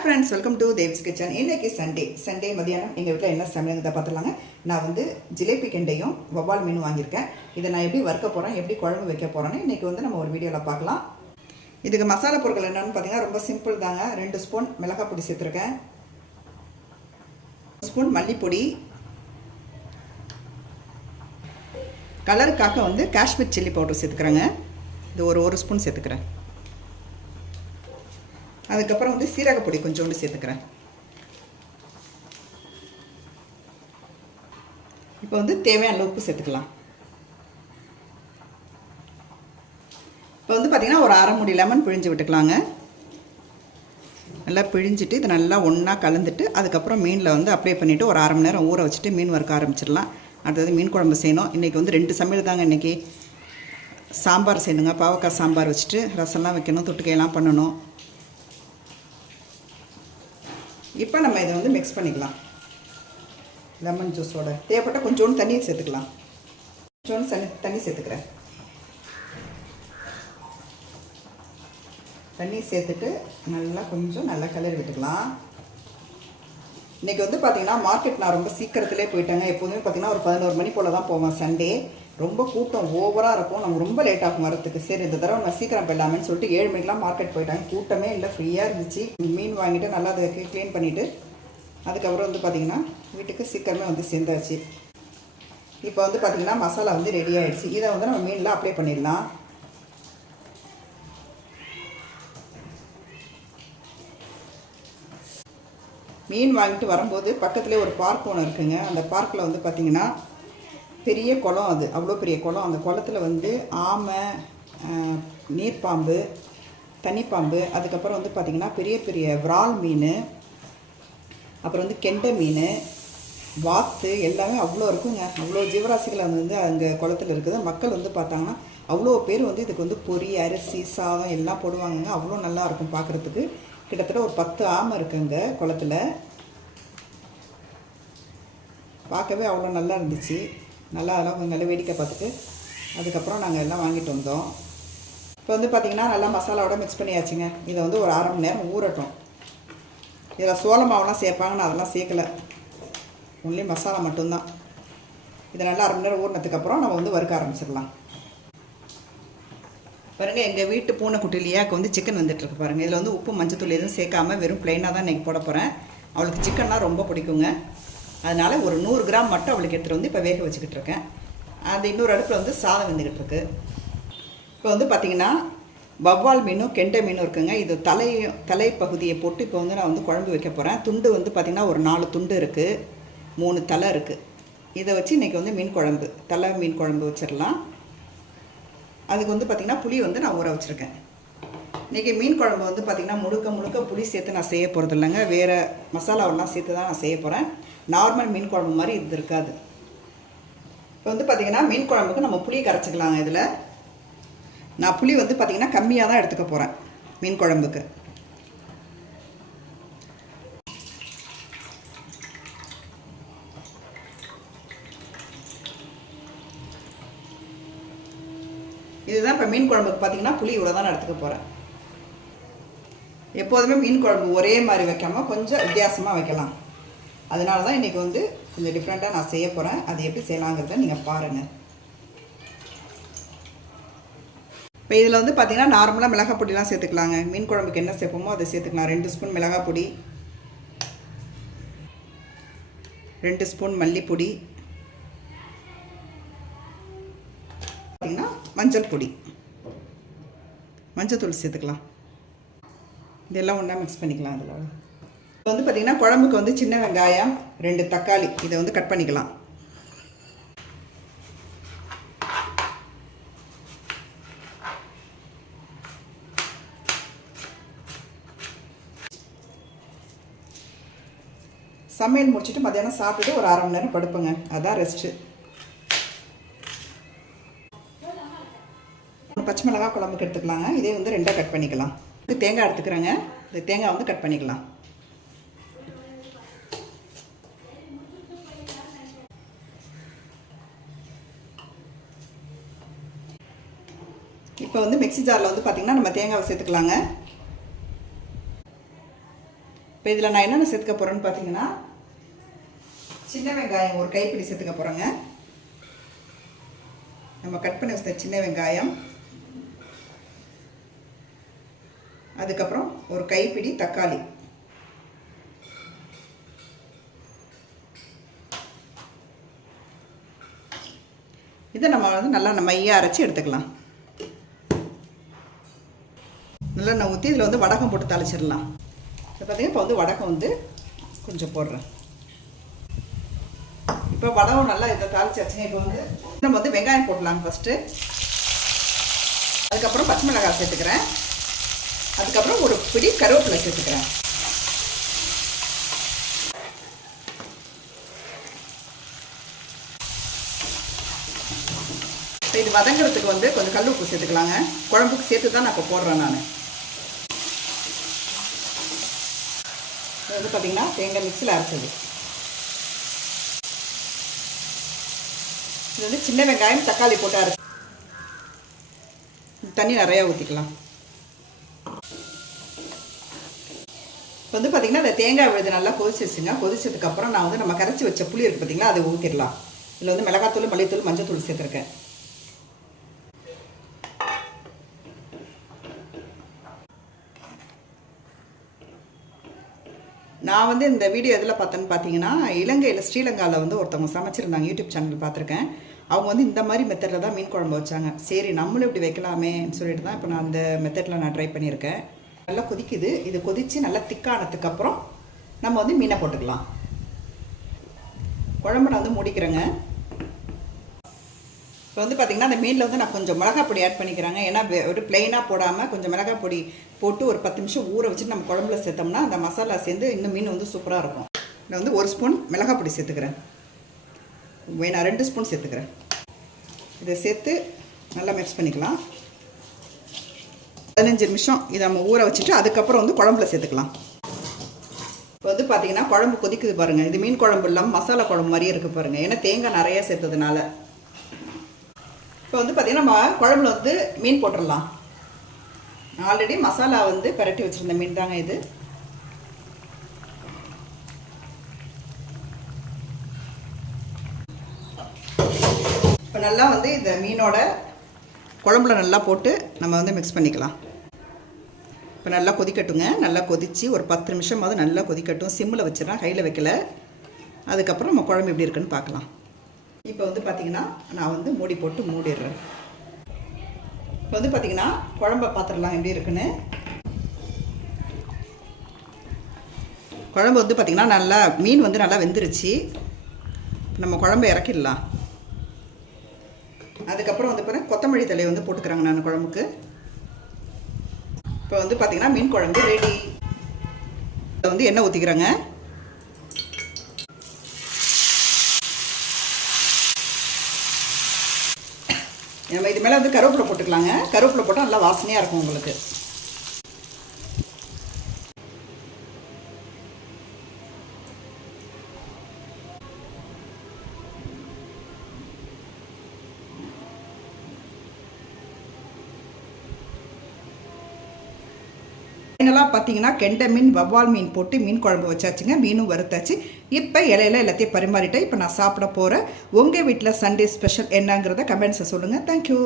Hi friends, welcome to Dev's kitchen. இன்றைக்கி Sunday மதியானம் எங்கள் வீட்டில் என்ன சமையல்தான் பார்த்துலாங்க. நான் வந்து ஜிலேபி கெண்டையும் வவ்வால் மீனும் வாங்கியிருக்கேன். இதை நான் எப்படி வறுக்க போகிறேன், எப்படி குழம்பு வைக்க போகிறேன்னு இன்றைக்கி வந்து நம்ம ஒரு வீடியோவில் பார்க்கலாம். இதுக்கு மசாலா பொருட்கள் என்னென்னு பார்த்தீங்கன்னா ரொம்ப சிம்பிள் தாங்க. 2 ஸ்பூன் மிளகாய் பொடி சேர்த்துருக்கேன், 1 ஸ்பூன் மல்லிப்பொடி, கலருக்காக வந்து காஷ்மீர் சில்லி பவுடர் சேர்த்துக்கிறேங்க. இது ஒரு ஸ்பூன் சேர்த்துக்கிறேன். அதுக்கப்புறம் வந்து சீரகப்பொடி கொஞ்சோண்டு சேர்த்துக்கிறேன். இப்போ வந்து தேவையான உப்பு சேர்த்துக்கலாம். இப்போ வந்து பார்த்திங்கன்னா ஒரு அரை மூடி லெமன் பிழிஞ்சு விட்டுக்கலாங்க. நல்லா பிழிஞ்சிட்டு இது நல்லா ஒன்றா கலந்துட்டு அதுக்கப்புறம் மீனில் வந்து அப்ளை பண்ணிவிட்டு ஒரு அரை மணி நேரம் ஊற வச்சுட்டு மீன் வறுக்க ஆரம்பிச்சிடலாம். அடுத்தது மீன் குழம்பு செய்யணும். இன்றைக்கி வந்து 2 சமையல் தாங்க. இன்றைக்கி சாம்பார் செய்யணுங்க. பாவக்காய் சாம்பார் வச்சுட்டு ரசம்லாம் வைக்கணும், தொட்டுக்கையெல்லாம் பண்ணணும். இப்போ நம்ம இதை வந்து மிக்ஸ் பண்ணிக்கலாம். லெமன் ஜூஸோட தேவைப்பட்டால் கொஞ்சோண்டு தண்ணி சேர்த்துக்கலாம். கொஞ்சோண்டு தண்ணி சேர்த்துக்கிறேன். தண்ணி சேர்த்துட்டு நல்லா கிளறி விட்டுக்கலாம். இன்றைக்கி வந்து பார்த்திங்கன்னா மார்க்கெட் நான் ரொம்ப சீக்கிரத்திலே போயிட்டேங்க. எப்போதுமே பார்த்திங்கன்னா ஒரு 11 மணி போல் தான் போவேன். சண்டே ரொம்ப கூட்டம் ஓவராக இருக்கும், நம்ம ரொம்ப லேட் ஆகும் வரத்துக்கு. சரி இந்த தடவை நான் சீக்கிரம் போயிடலாமேன்னு சொல்லிட்டு 7 மணிக்கெலாம் மார்க்கெட் போயிட்டாங்க. கூட்டமே இல்லை, ஃப்ரீயாக இருந்துச்சு. மீன் வாங்கிட்டு நல்லா அதை க்ளீன் பண்ணிவிட்டு அதுக்கப்புறம் வந்து பார்த்திங்கன்னா வீட்டுக்கு சீக்கிரமே வந்து சேர்ந்தாச்சு. இப்போ வந்து பார்த்திங்கன்னா மசாலா வந்து ரெடி ஆகிடுச்சு. இதை வந்து நம்ம மீனில் அப்ளை பண்ணிடலாம். மீன் வாங்கிட்டு வரும்போது பக்கத்துலேயே ஒரு பார்க் ஒன்று இருக்குங்க. அந்த பார்க்கில் வந்து பார்த்திங்கன்னா பெரிய குளம், அது அவ்வளோ பெரிய குளம். அந்த குளத்தில் வந்து ஆமை, நீர்ப்பாம்பு, தண்ணிப்பாம்பு, அதுக்கப்புறம் வந்து பார்த்திங்கன்னா பெரிய பெரிய விரால் மீன், அப்புறம் வந்து கெண்டை மீன், வாத்து எல்லாமே அவ்வளோ இருக்குங்க. அவ்வளோ ஜீவராசிகள் வந்து அங்கே குளத்தில் இருக்குது. மக்கள் வந்து பார்த்தாங்கன்னா அவ்வளோ பேர் வந்து இதுக்கு வந்து பொரி, அரிசி, சாதம் எல்லாம் போடுவாங்கங்க. அவ்வளோ நல்லாயிருக்கும் பார்க்குறதுக்கு. கிட்டத்தட்ட ஒரு 10 ஆமை இருக்குங்க குளத்தில். பார்க்கவே அவ்வளோ நல்லா இருந்துச்சு. அதெல்லாம் கொஞ்சம் நல்லா வேடிக்கை பார்த்துட்டு அதுக்கப்புறம் நாங்கள் எல்லாம் வாங்கிட்டு வந்தோம். இப்போ வந்து பார்த்திங்கன்னா நல்லா மசாலாவோட மிக்ஸ் பண்ணியாச்சுங்க. இதை வந்து ஒரு அரை மணி நேரம் ஊறட்டும். இதில் சோள மாவுலாம் சேர்ப்பாங்கன்னு அதெல்லாம் சேர்க்கலை, ஒன்லி மசாலா மட்டும்தான். இதை நல்லா அரை மணி நேரம் ஊறினதுக்கப்புறம் நம்ம வந்து வறுக்க ஆரம்பிச்சிடலாம். பாருங்கள், எங்கள் வீட்டு பூனைக்குட்டிலியாக்கு வந்து சிக்கன் வந்துட்டுருக்கு பாருங்கள். இதில் வந்து உப்பு மஞ்சத்தூள் எதுவும் சேர்க்காமல் வெறும் ப்ளைனாக தான் இன்றைக்கி போட போகிறேன். அவளுக்கு சிக்கன்னா ரொம்ப பிடிக்குங்க. அதனால் ஒரு 100 கிராம் மட்டும் அவளுக்கு எடுத்துகிட்டு வந்து இப்போ வேக வச்சுக்கிட்டு இருக்கேன். அந்த இன்னொரு அடுப்பில் வந்து சாதம் வந்துக்கிட்டு இருக்கு. இப்போ வந்து பார்த்திங்கன்னா வவ்வால் மீனும் கெண்டை மீனும் இருக்குங்க. இது தலைப்பகுதியை போட்டு இப்போ வந்து நான் வந்து குழம்பு வைக்க போகிறேன். துண்டு வந்து பார்த்திங்கன்னா ஒரு 4 துண்டு இருக்குது, 3 தலை இருக்குது. இதை வச்சு இன்றைக்கி வந்து மீன் குழம்பு, தலை மீன் குழம்பு வச்சிடலாம். அதுக்கு வந்து பார்த்திங்கன்னா புளி வந்து நான் ஊற வச்சுருக்கேன். இன்றைக்கி மீன் குழம்பு வந்து பார்த்திங்கன்னா முழுக்க புளி சேர்த்து நான் செய்ய போகிறது இல்லைங்க. வேறு மசாலாவெல்லாம் சேர்த்து தான் நான் செய்ய போகிறேன். நார்மல் மீன் குழம்பு மாதிரி இது இருக்காது. இப்போ வந்து பார்த்திங்கன்னா மீன் குழம்புக்கு நம்ம புளி கரைச்சிக்கலாங்க. இதில் நான் புளி வந்து பார்த்திங்கன்னா கம்மியாக தான் எடுத்துக்க போகிறேன் மீன் குழம்புக்கு. இதுதான் இப்போ மீன் குழம்புக்கு பார்த்திங்கன்னா புளி இவ்வளோ தான் எடுத்துக்க போகிறேன். எப்போதுமே மீன் குழம்பு ஒரே மாதிரி வைக்காமல் கொஞ்சம் வித்தியாசமாக வைக்கலாம். அதனால தான் இன்றைக்கி வந்து கொஞ்சம் டிஃப்ரெண்ட்டாக நான் செய்ய போகிறேன். அது எப்படி செய்யலாங்கிறத நீங்கள் பாருங்கள். இப்போ இதில் வந்து பார்த்திங்கன்னா நார்மலாக மிளகாய் பொடிலாம் சேர்த்துக்கலாங்க. மீன் குழம்புக்கு என்ன சேர்ப்போமோ அதை சேர்த்துக்கலாம். 2 ஸ்பூன் மிளகாய் பொடி, 2 ஸ்பூன் மல்லிப்பொடி, பார்த்திங்கன்னா மஞ்சள் பொடி, மஞ்சத்தூள் சேர்த்துக்கலாம். இதெல்லாம் ஒன்றா மிக்ஸ் பண்ணிக்கலாம். அதில் இப்போ வந்து பார்த்திங்கன்னா குழம்புக்கு வந்து சின்ன வெங்காயம், 2 தக்காளி, இதை வந்து கட் பண்ணிக்கலாம். சமையல் முடிச்சுட்டு மத்தியானம் சாப்பிட்டுட்டு ஒரு அரை மணி நேரம் படுப்புங்க. அதான் ரெஸ்ட்டு. பச்சை மிளகாய் குழம்புக்கு எடுத்துக்கலாங்க. இதே வந்து 2ஆக கட் பண்ணிக்கலாம். இது தேங்காய் எடுத்துக்கிறேங்க. இந்த தேங்காய் வந்து கட் பண்ணிக்கலாம். இப்போ வந்து மிக்ஸி ஜாரில் வந்து பார்த்திங்கன்னா நம்ம தேங்காவை சேர்த்துக்கலாங்க. இப்போ இதில் நான் என்னென்ன சேர்த்துக்க போகிறேன்னு பார்த்தீங்கன்னா, சின்ன வெங்காயம் ஒரு கைப்பிடி சேர்த்துக்க போகிறேங்க. நம்ம கட் பண்ணி வச்ச சின்ன வெங்காயம், அதுக்கப்புறம் ஒரு கைப்பிடி தக்காளி, இதை நம்ம வந்து நல்லா மையாக அரைச்சி எடுத்துக்கலாம். நல்லெண்ணெய் ஊற்றி இதில் வந்து வடகம் போட்டு தாளிச்சிடலாம். இப்போ பார்த்தீங்கன்னா இப்போ வந்து வடகம் வந்து கொஞ்சம் போடுறேன். இப்போ வடகம் நல்லா இதை தாளிச்சாச்சுங்க. இப்போ வந்து நம்ம வந்து வெங்காயம் போடலாங்க ஃபஸ்ட்டு. அதுக்கப்புறம் பச்சை மிளகாய் சேர்த்துக்கிறேன். அதுக்கப்புறம் ஒரு பிடி கருவேப்பிலை சேர்த்துக்கிறேன். இப்போ இது வதங்கிறதுக்கு வந்து கொஞ்சம் கல் உப்பு சேர்த்துக்கலாங்க. குழம்புக்கு சேர்த்து தான் நான் இப்போ போடுறேன். நான் இது வந்து பார்த்திங்கன்னா தேங்காய் மிக்ஸில் அரைச்சது. இது வந்து சின்ன வெங்காயம் தக்காளி போட்டு அரைச்சி தண்ணி நிறையா ஊற்றிக்கலாம். இப்போ வந்து பார்த்திங்கன்னா இந்த தேங்காய் விழுது நல்லா கொதிச்சிருச்சுங்க. கொதிச்சதுக்கப்புறம் நான் வந்து நம்ம கரைச்சி வச்ச புளி இருக்குது பார்த்திங்களா, அதை ஊற்றிடலாம். இதில் வந்து மிளகாத்தூள், மல்லித்தூள், மஞ்சத்தூள் சேர்த்துருக்கேன். நான் வந்து இந்த வீடியோ எதில் பார்த்தேன்னு பார்த்தீங்கன்னா, இலங்கையில் ஸ்ரீலங்காவில் வந்து ஒருத்தவங்க சமைச்சிருந்தாங்க. யூடியூப் சேனல் பார்த்துருக்கேன். அவங்க வந்து இந்த மாதிரி மெத்தடில் தான் மீன் குழம்பு வச்சாங்க. சரி நம்மளும் இப்படி வைக்கலாமேன்னு சொல்லிட்டு தான் இப்போ நான் அந்த மெத்தடில் நான் ட்ரை பண்ணியிருக்கேன். நல்லா கொதிக்குது. இது கொதித்து நல்லா திக்கானதுக்கப்புறம் நம்ம வந்து மீனை போட்டுக்கலாம். குழம்பு நான் வந்து மூடிக்கிறேங்க. இப்போ வந்து பார்த்திங்கன்னா அந்த மீனில் வந்து நான் கொஞ்சம் மிளகாய் பொடி ஆட் பண்ணிக்கிறேங்க. ஏன்னா ஒரு ப்ளெயினாக போடாமல் கொஞ்சம் மிளகாய் பொடி போட்டு ஒரு 10 நிமிஷம் ஊற வச்சுட்டு நம்ம குழம்புல சேர்த்தோம்னா அந்த மசாலா சேர்ந்து இன்னும் மீன் வந்து சூப்பராக இருக்கும். நான் வந்து 1 ஸ்பூன் மிளகாய் பொடி சேர்த்துக்கிறேன். நான் 2 ஸ்பூன் சேர்த்துக்கிறேன். இதை சேர்த்து நல்லா மிக்ஸ் பண்ணிக்கலாம். 15 நிமிஷம் இதை நம்ம ஊற வச்சுட்டு அதுக்கப்புறம் வந்து குழம்புல சேர்த்துக்கலாம். இப்போ வந்து பார்த்திங்கன்னா குழம்பு கொதிக்குது பாருங்கள். இது மீன் குழம்பு இல்லாமல் மசாலா குழம்பு மாதிரியே இருக்குது பாருங்கள். ஏன்னா தேங்காய் நிறையா சேர்த்ததுனால. இப்போ வந்து பார்த்திங்கன்னா நம்ம குழம்புல வந்து மீன் போட்டுடலாம். ஆல்ரெடி மசாலா வந்து பரட்டி வச்சுருந்த மீன் தாங்க இது. இப்போ நல்லா வந்து இந்த மீனோட குழம்புல நல்லா போட்டு நம்ம வந்து மிக்ஸ் பண்ணிக்கலாம். இப்போ நல்லா கொதிக்கட்டுங்க. நல்லா கொதித்து ஒரு 10 நிமிஷமாவது நல்லா கொதிக்கட்டும். சிம்மில் வச்சிடறேன், ஹையில் வைக்கல. அதுக்கப்புறம் நம்ம குழம்பு எப்படி இருக்குன்னு பார்க்கலாம். இப்போ வந்து பார்த்திங்கன்னா நான் வந்து மூடி போட்டு மூடிடுறேன். இப்போ வந்து பார்த்திங்கன்னா குழம்ப பார்த்துடலாம் எப்படி இருக்குன்னு. குழம்பு வந்து பார்த்திங்கன்னா நல்லா மீன் வந்து நல்லா வெந்துருச்சு. நம்ம குழம்பு இறக்கிடலாம். அதுக்கப்புறம் வந்து பார்த்தீங்கன்னா கொத்தமல்லி தழையை வந்து போட்டுக்கிறாங்க நான் குழம்புக்கு. இப்போ வந்து பார்த்திங்கன்னா மீன் குழம்பு ரெடி. இதில் வந்து எண்ணெய் ஊற்றிக்கிறாங்க. நம்ம இது மேலே வந்து கருவேப்பிலை போட்டுக்கலாங்க. கருவேப்பிலை போட்டால் நல்லா வாசனையாக இருக்கும் உங்களுக்கு. ஃபைனலாக பார்த்தீங்கன்னா கெண்டை மீன், வவ்வால் மீன் போட்டு மீன் குழம்பு வச்சாச்சுங்க. மீனும் வறுத்தாச்சு. இப்போ இலையில எல்லாத்தையும் பரிமாறிட்டேன். இப்போ நான் சாப்பிட போகிறேன். உங்கள் வீட்டில் சண்டே ஸ்பெஷல் என்னங்கிறத கமெண்ட்ஸை சொல்லுங்கள். தேங்க்யூ.